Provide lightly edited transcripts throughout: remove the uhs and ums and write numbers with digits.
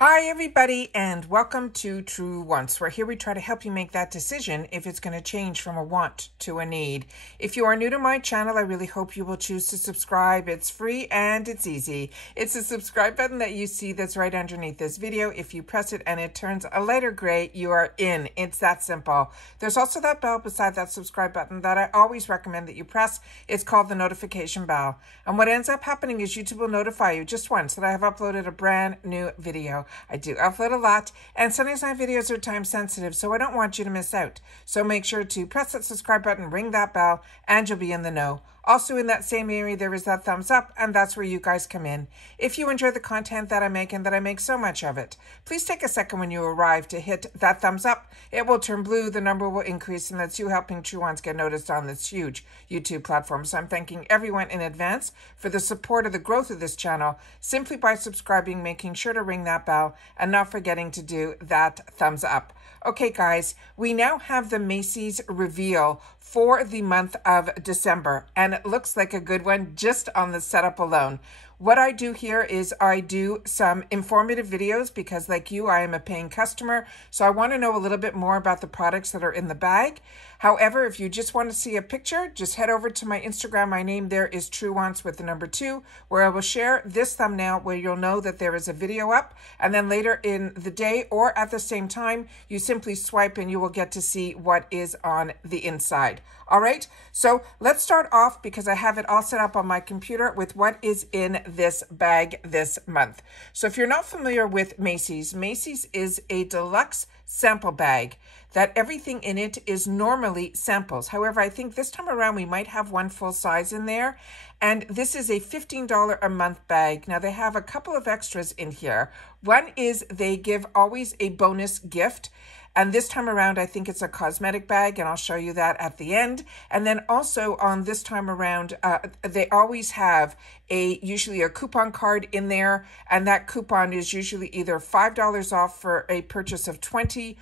Hi everybody and welcome to True Wants, where here we try to help you make that decision if it's going to change from a want to a need. If you are new to my channel, I really hope you will choose to subscribe. It's free and it's easy. It's the subscribe button that you see that's right underneath this video. If you press it and it turns a lighter gray, you are in. It's that simple. There's also that bell beside that subscribe button that I always recommend that you press. It's called the notification bell. And what ends up happening is YouTube will notify you just once that I have uploaded a brand new video. I do upload a lot, and sometimes my videos are time sensitive, so I don't want you to miss out. So make sure to press that subscribe button, ring that bell, and you'll be in the know. Also in that same area, there is that thumbs up, and that's where you guys come in. If you enjoy the content that I make and that I make so much of it, please take a second when you arrive to hit that thumbs up. It will turn blue, the number will increase, and that's you helping True Ones get noticed on this huge YouTube platform. So I'm thanking everyone in advance for the support of the growth of this channel, simply by subscribing, making sure to ring that bell, and not forgetting to do that thumbs up. Okay, guys, we now have the Macys reveal for the month of December, and it looks like a good one just on the setup alone. What I do here is I do some informative videos because, like you, I am a paying customer, so I want to know a little bit more about the products that are in the bag. However, if you just want to see a picture, just head over to my Instagram. My name there is True Wants with the number 2, where I will share this thumbnail where you'll know that there is a video up, and then later in the day or at the same time, you simply swipe and you will get to see what is on the inside. All right, so let's start off because I have it all set up on my computer with what is in this bag this month. So if you're not familiar with Macys, Macys is a deluxe sample bag that everything in it is normally samples. However, I think this time around we might have one full size in there. And this is a $15 a month bag. Now they have a couple of extras in here. One is they give always a bonus gift. And this time around, I think it's a cosmetic bag, and I'll show you that at the end. And then also on this time around, they always have usually a coupon card in there, and that coupon is usually either $5 off for a purchase of $20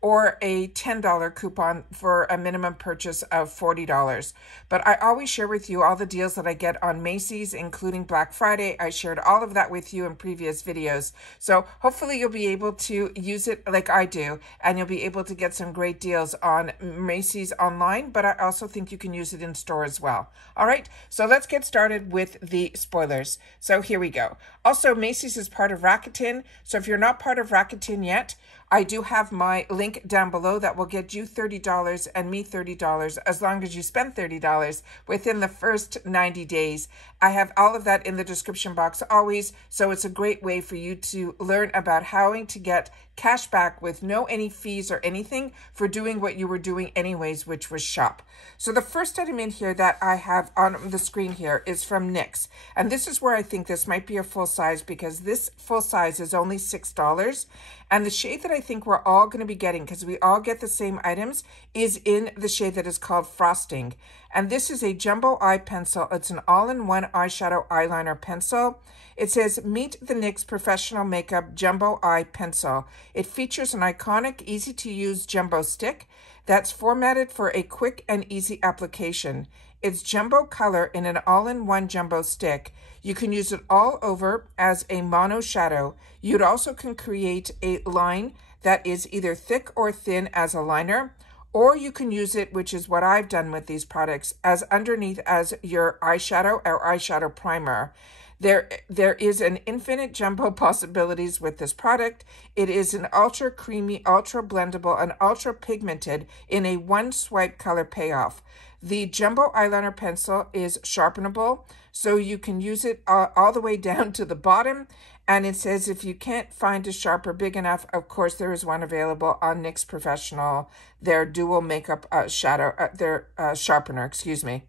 or a $10 coupon for a minimum purchase of $40. But I always share with you all the deals that I get on Macys, including Black Friday. I shared all of that with you in previous videos. So hopefully you'll be able to use it like I do, and you'll be able to get some great deals on Macys online, but I also think you can use it in store as well. All right, so let's get started with the spoilers. So here we go. Also, Macys is part of Rakuten. So if you're not part of Rakuten yet, I do have my link down below that will get you $30 and me $30 as long as you spend $30 within the first 90 days. I have all of that in the description box always, so it's a great way for you to learn about how to get cash back with no any fees or anything for doing what you were doing anyways, which was shop. So the first item in here that I have on the screen here is from NYX. And this is where I think this might be a full size because this full size is only $6. And the shade that I think we're all going to be getting, because we all get the same items, is in the shade that is called Frosting. And this is a jumbo eye pencil. It's an all-in-one eyeshadow eyeliner pencil. It says, meet the NYX Professional Makeup Jumbo Eye Pencil. It features an iconic, easy-to-use jumbo stick that's formatted for a quick and easy application. It's jumbo color in an all-in-one jumbo stick. You can use it all over as a mono shadow. You also can create a line that is either thick or thin as a liner, or you can use it, which is what I've done with these products, as underneath as your eyeshadow or eyeshadow primer. There is an infinite jumbo possibilities with this product. It is an ultra creamy, ultra blendable, and ultra pigmented in a one swipe color payoff. The jumbo eyeliner pencil is sharpenable, so you can use it all the way down to the bottom. And it says if you can't find a sharper big enough, of course there is one available on NYX Professional, their dual makeup sharpener, excuse me.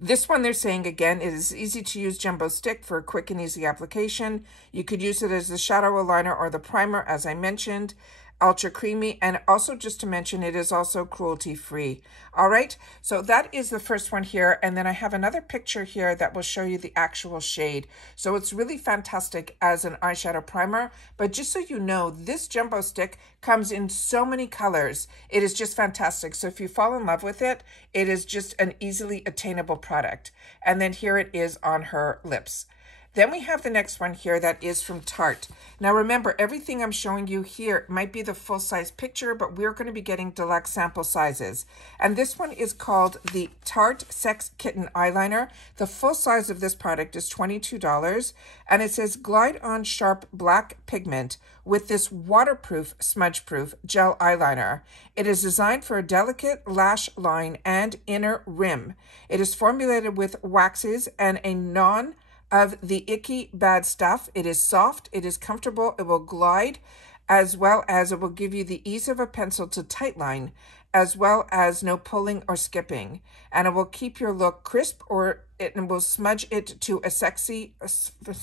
This one they're saying again, it is easy to use jumbo stick for a quick and easy application. You could use it as the shadow aligner or the primer, as I mentioned. Ultra creamy, and also just to mention, it is also cruelty free. All right, so that is the first one here, and then I have another picture here that will show you the actual shade. So it's really fantastic as an eyeshadow primer, but just so you know, this jumbo stick comes in so many colors. It is just fantastic. So if you fall in love with it, it is just an easily attainable product. And then here it is on her lips. Then we have the next one here that is from Tarte. Now remember, everything I'm showing you here might be the full-size picture, but we're going to be getting deluxe sample sizes. And this one is called the Tarte Sex Kitten Eyeliner. The full size of this product is $22, and it says Glide On Sharp Black Pigment with this waterproof, smudge-proof gel eyeliner. It is designed for a delicate lash line and inner rim. It is formulated with waxes and a non of the icky bad stuff. It is soft, it is comfortable, it will glide, as well as it will give you the ease of a pencil to tightline, as well as no pulling or skipping. And it will keep your look crisp, or it will smudge it to a sexy,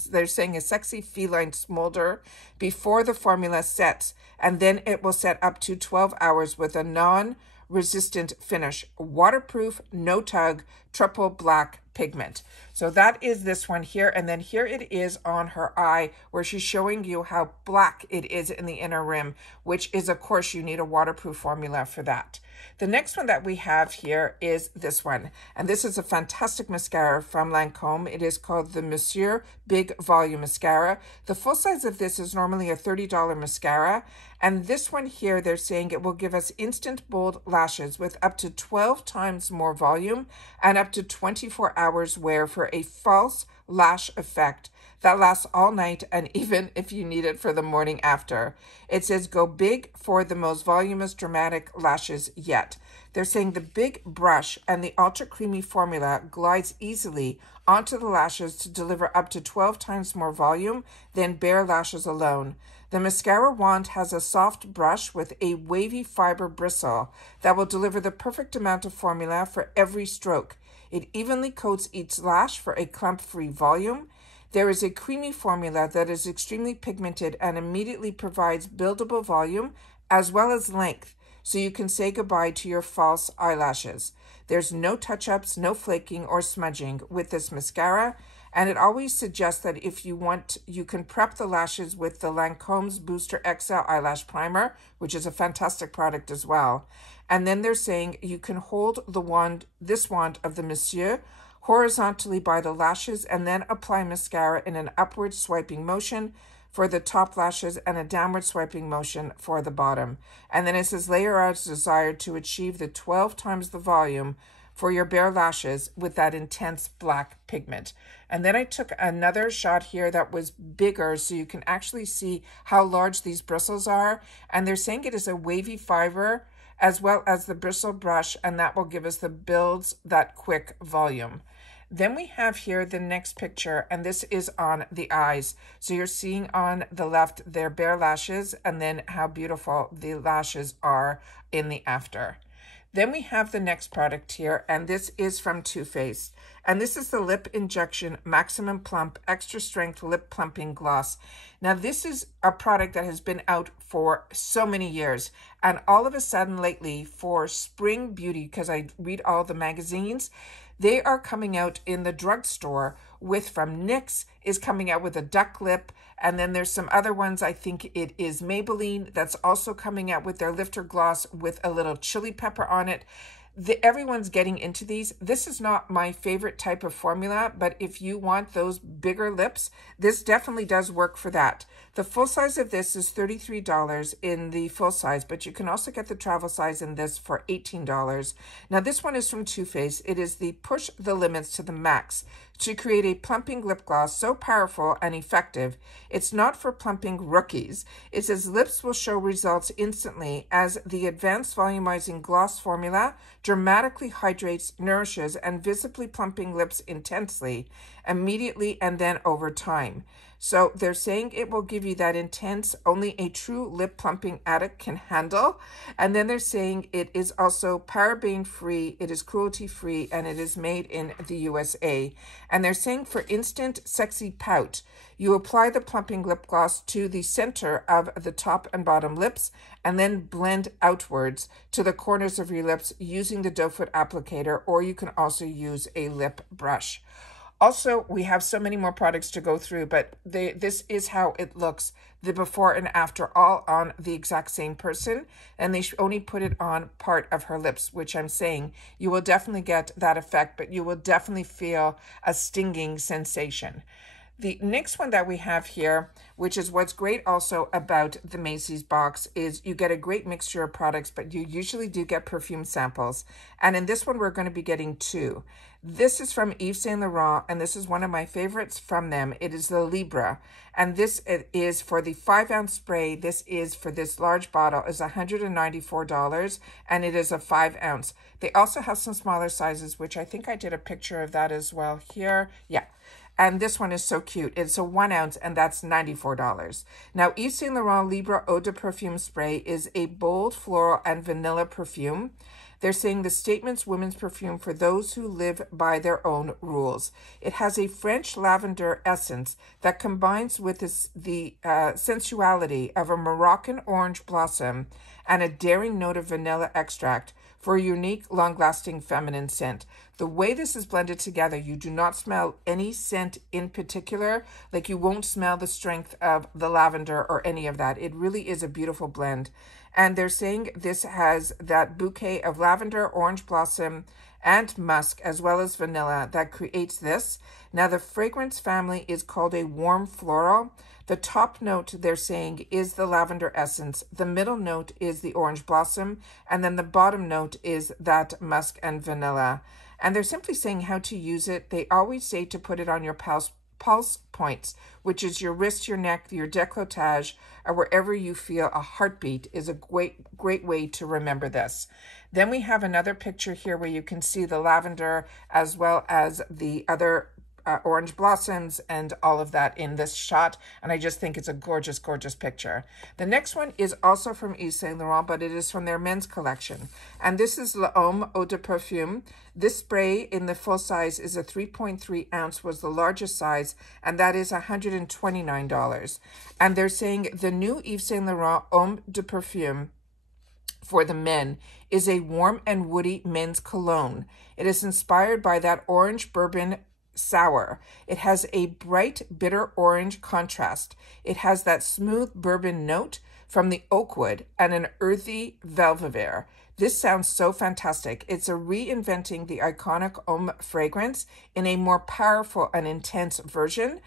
they're saying a sexy feline smolder before the formula sets. And then it will set up to 12 hours with a non-resistant finish, waterproof, no tug, triple black pigment. So that is this one here. And then here it is on her eye, where she's showing you how black it is in the inner rim, which is, of course, you need a waterproof formula for that. The next one that we have here is this one. And this is a fantastic mascara from Lancome. It is called the Monsieur Big Volume Mascara. The full size of this is normally a $30 mascara. And this one here, they're saying it will give us instant bold lashes with up to 12 times more volume and up to 24 hours wear for a false lash effect that lasts all night, and even if you need it for the morning after. It says go big for the most voluminous dramatic lashes yet. They're saying the big brush and the ultra creamy formula glides easily onto the lashes to deliver up to 12 times more volume than bare lashes alone. The mascara wand has a soft brush with a wavy fiber bristle that will deliver the perfect amount of formula for every stroke. It evenly coats each lash for a clump-free volume. There is a creamy formula that is extremely pigmented and immediately provides buildable volume as well as length, so you can say goodbye to your false eyelashes. There's no touch-ups, no flaking or smudging with this mascara, and it always suggests that if you want, you can prep the lashes with the Lancome's Booster XL Eyelash Primer, which is a fantastic product as well. And then they're saying you can hold the wand, this wand of the Monsieur, horizontally by the lashes and then apply mascara in an upward swiping motion for the top lashes and a downward swiping motion for the bottom. And then it says layer as desired to achieve the 12 times the volume for your bare lashes with that intense black pigment. And then I took another shot here that was bigger so you can actually see how large these bristles are. And they're saying it is a wavy fiber as well as the bristle brush, and that will give us the builds that quick volume. Then we have here the next picture, and this is on the eyes. So you're seeing on the left their bare lashes, and then how beautiful the lashes are in the after. Then we have the next product here, and this is from Too Faced. And this is the Lip Injection Maximum Plump Extra Strength Lip Plumping Gloss. Now, this is a product that has been out for so many years. And all of a sudden lately, for spring beauty, because I read all the magazines, they are coming out in the drugstore with, from NYX, is coming out with a duck lip. And then there's some other ones, I think it is Maybelline, that's also coming out with their lifter gloss with a little chili pepper on it. Everyone's getting into these. This is not my favorite type of formula, but if you want those bigger lips, this definitely does work for that. The full size of this is $33 in the full size, but you can also get the travel size in this for $18. Now this one is from Too Faced. It is the Push the Limits to the Max to create a plumping lip gloss so powerful and effective. It's not for plumping rookies. It says lips will show results instantly as the advanced volumizing gloss formula dramatically hydrates, nourishes, and visibly plumping lips intensely, immediately, and then over time. So they're saying it will give you that intense, only a true lip plumping addict can handle. And then they're saying it is also paraben free, it is cruelty free, and it is made in the USA. And they're saying for instant sexy pout, you apply the plumping lip gloss to the center of the top and bottom lips and then blend outwards to the corners of your lips using the doe foot applicator, or you can also use a lip brush. Also, we have so many more products to go through, but this is how it looks, the before and after, all on the exact same person. And they only put it on part of her lips, which I'm saying you will definitely get that effect, but you will definitely feel a stinging sensation. The next one that we have here, which is what's great also about the Macys box, is you get a great mixture of products, but you usually do get perfume samples. And in this one, we're going to be getting two. This is from Yves Saint Laurent, and this is one of my favorites from them. It is the Libra, and this is for the 5-ounce spray. This is for this large bottle is $194, and it is a 5-ounce. They also have some smaller sizes, which I think I did a picture of that as well here. Yeah. And this one is so cute. It's a 1 ounce, and that's $94. Now, Yves Saint Laurent Libre Eau de Perfume Spray is a bold floral and vanilla perfume. They're saying the statement's women's perfume for those who live by their own rules. It has a French lavender essence that combines with the sensuality of a Moroccan orange blossom and a daring note of vanilla extract for a unique, long-lasting feminine scent. The way this is blended together, you do not smell any scent in particular. Like, you won't smell the strength of the lavender or any of that. It really is a beautiful blend. And they're saying this has that bouquet of lavender, orange blossom, and musk, as well as vanilla, that creates this. Now, the fragrance family is called a warm floral. The top note, they're saying, is the lavender essence. The middle note is the orange blossom. And then the bottom note is that musk and vanilla. And they're simply saying how to use it. They always say to put it on your pulse points, which is your wrist, your neck, your décolletage, or wherever you feel a heartbeat, is a great way to remember this. Then we have another picture here where you can see the lavender as well as the other orange blossoms and all of that in this shot, and I just think it's a gorgeous, gorgeous picture. The next one is also from Yves Saint Laurent, but it is from their men's collection, and this is L'Homme Eau de Parfum. This spray in the full size is a 3.3 ounce, was the largest size, and that is $129. And they're saying the new Yves Saint Laurent Homme de Parfum for the men is a warm and woody men's cologne. It is inspired by that orange bourbon sour. It has a bright bitter orange contrast. It has that smooth bourbon note from the oak wood and an earthy velvet. This sounds so fantastic. It's a reinventing the iconic Homme fragrance in a more powerful and intense version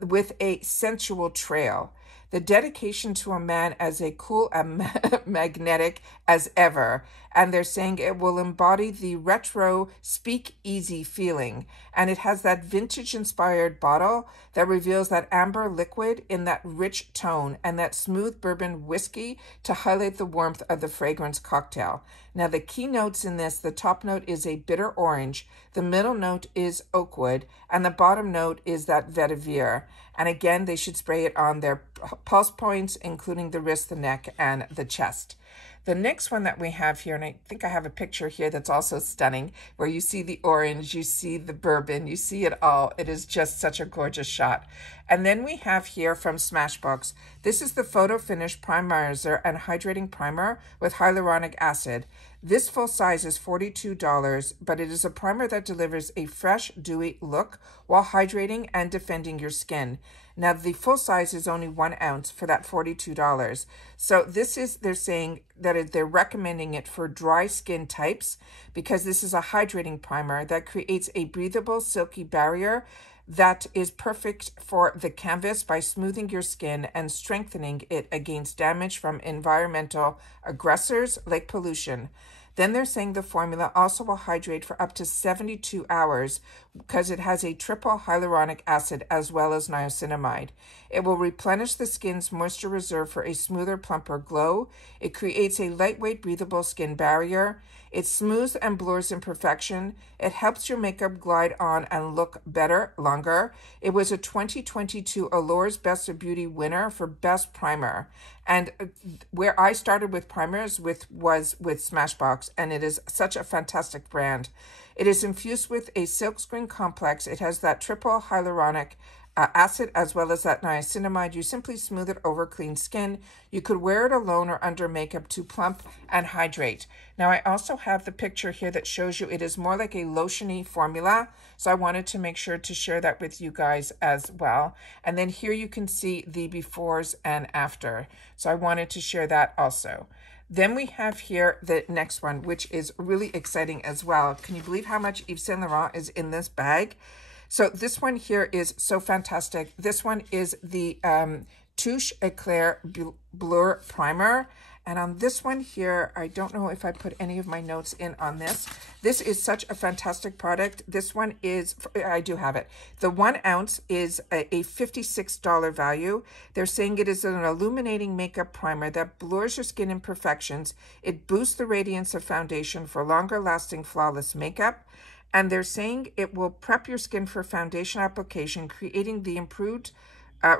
with a sensual trail. The dedication to a man as a cool and magnetic as ever. And they're saying it will embody the retro speakeasy feeling. And it has that vintage-inspired bottle that reveals that amber liquid in that rich tone and that smooth bourbon whiskey to highlight the warmth of the fragrance cocktail. Now, the key notes in this, the top note is a bitter orange, the middle note is oak wood, and the bottom note is that vetiver. And again, they should spray it on their pulse points, including the wrist, the neck, and the chest. The next one that we have here, and I think I have a picture here that's also stunning, where you see the orange, you see the bourbon, you see it all. It is just such a gorgeous shot. And then we have here from Smashbox, this is the Photo Finish Primerizer and Hydrating Primer with hyaluronic acid. This full size is $42, but it is a primer that delivers a fresh, dewy look while hydrating and defending your skin. Now, the full size is only 1 ounce for that $42. So this is, they're saying that they're recommending it for dry skin types because this is a hydrating primer that creates a breathable, silky barrier that is perfect for the canvas by smoothing your skin and strengthening it against damage from environmental aggressors like pollution. Then they're saying the formula also will hydrate for up to 72 hours because it has a triple hyaluronic acid as well as niacinamide. It will replenish the skin's moisture reserve for a smoother, plumper glow. It creates a lightweight, breathable skin barrier. It smooths and blurs imperfection. It helps your makeup glide on and look better longer. It was a 2022 Allure's Best of Beauty winner for Best Primer. And where I started with primers was with Smashbox, and it is such a fantastic brand. It is infused with a silkscreen complex. It has that triple hyaluronic acid as well as that niacinamide. You simply smooth it over clean skin. You could wear it alone or under makeup to plump and hydrate. Now, I also have the picture here that shows you it is more like a lotiony formula. So I wanted to make sure to share that with you guys as well. And then here you can see the befores and after. So I wanted to share that also. Then we have here the next one, which is really exciting as well. Can you believe how much Yves Saint Laurent is in this bag? So this one here is so fantastic. This one is the Touche Eclair Blur Primer. And on this one here, I don't know if I put any of my notes in on this. This is such a fantastic product. This one is, I do have it. The 1 ounce is a $56 value. They're saying it is an illuminating makeup primer that blurs your skin imperfections. It boosts the radiance of foundation for longer lasting flawless makeup. And they're saying it will prep your skin for foundation application, creating the improved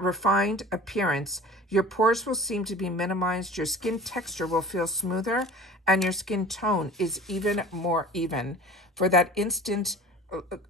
refined appearance. Your pores will seem to be minimized, your skin texture will feel smoother, and your skin tone is even more even for that instant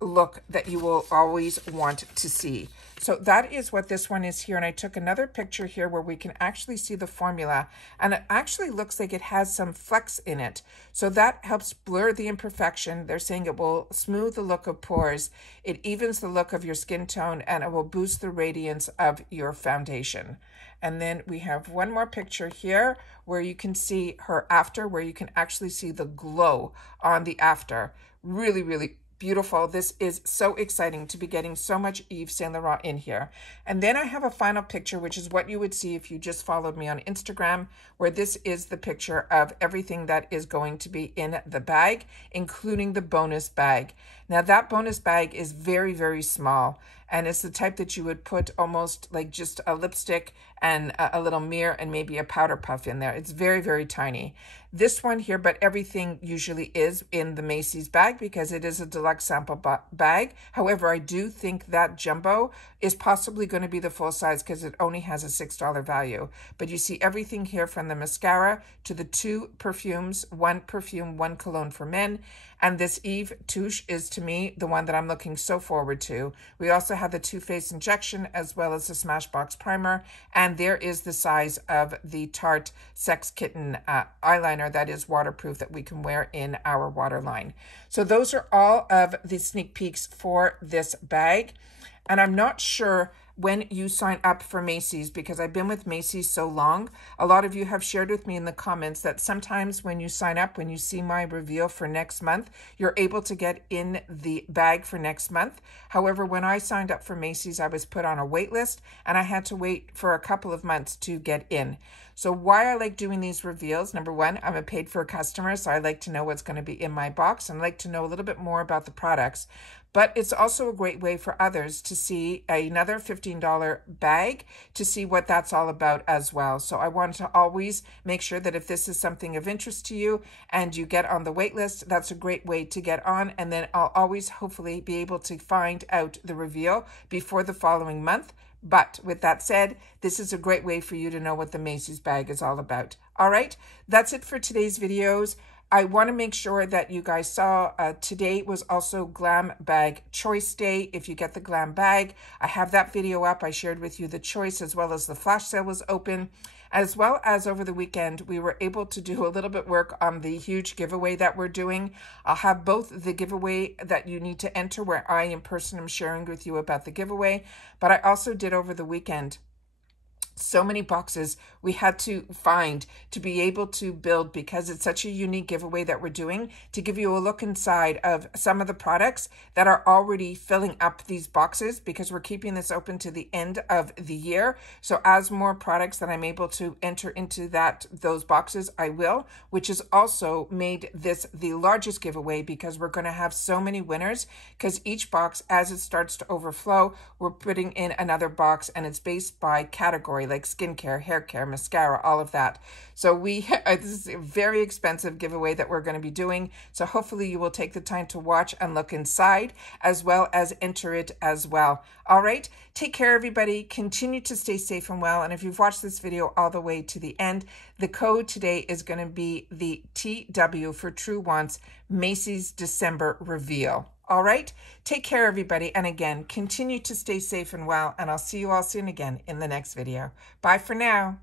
look that you will always want to see. So that is what this one is here. And I took another picture here where we can actually see the formula, and it actually looks like it has some flex in it. So that helps blur the imperfection. They're saying it will smooth the look of pores. It evens the look of your skin tone, and it will boost the radiance of your foundation. And then we have one more picture here where you can see her after, where you can actually see the glow on the after. Really, really beautiful. This is so exciting to be getting so much Yves Saint Laurent in here. And then I have a final picture, which is what you would see if you just followed me on Instagram, where this is the picture of everything that is going to be in the bag, including the bonus bag. Now that bonus bag is very, very small, and it's the type that you would put almost like just a lipstick and a little mirror and maybe a powder puff in there. It's very, very tiny. This one here, but everything usually is in the Macys bag because it is a deluxe sample bag. However, I do think that jumbo is possibly going to be the full size because it only has a $6 value. But you see everything here from the mascara to the 2 perfumes, 1 perfume, 1 cologne for men. And this Yves Touche is, to me, the one that I'm looking so forward to. We also have the Too Faced injection as well as the Smashbox primer. And there is the size of the Tarte Sex Kitten eyeliner that is waterproof that we can wear in our waterline. So those are all of the sneak peeks for this bag. And I'm not sure when you sign up for Macys, because I've been with Macys so long. A lot of you have shared with me in the comments that sometimes when you sign up, when you see my reveal for next month, you're able to get in the bag for next month. However, when I signed up for Macys, I was put on a wait list and I had to wait for a couple of months to get in. So why I like doing these reveals, number one, I'm a paid for customer, so I like to know what's going to be in my box and I like to know a little bit more about the products. But it's also a great way for others to see another $15 bag to see what that's all about as well. So I want to always make sure that if this is something of interest to you and you get on the wait list, that's a great way to get on. And then I'll always hopefully be able to find out the reveal before the following month. But with that said, this is a great way for you to know what the Macys bag is all about. All right, that's it for today's videos. I want to make sure that you guys saw today was also Glam Bag Choice Day. If you get the Glam Bag, I have that video up. I shared with you the choice as well as the flash sale was open. As well as over the weekend, we were able to do a little bit work on the huge giveaway that we're doing. I'll have both the giveaway that you need to enter where I in person am sharing with you about the giveaway, but I also did over the weekend so many boxes we had to find to be able to build, because it's such a unique giveaway that we're doing, to give you a look inside of some of the products that are already filling up these boxes, because we're keeping this open to the end of the year. So as more products that I'm able to enter into those boxes, I will, which has also made this the largest giveaway because we're going to have so many winners, because each box, as it starts to overflow, we're putting in another box, and it's based by category, like skincare, hair care, mascara, all of that. So this is a very expensive giveaway that we're going to be doing. So hopefully you will take the time to watch and look inside as well as enter it as well. All right. Take care, everybody. Continue to stay safe and well. And if you've watched this video all the way to the end, the code today is going to be the TW for True Wants Macys December reveal. All right. Take care, everybody. And again, continue to stay safe and well. And I'll see you all soon again in the next video. Bye for now.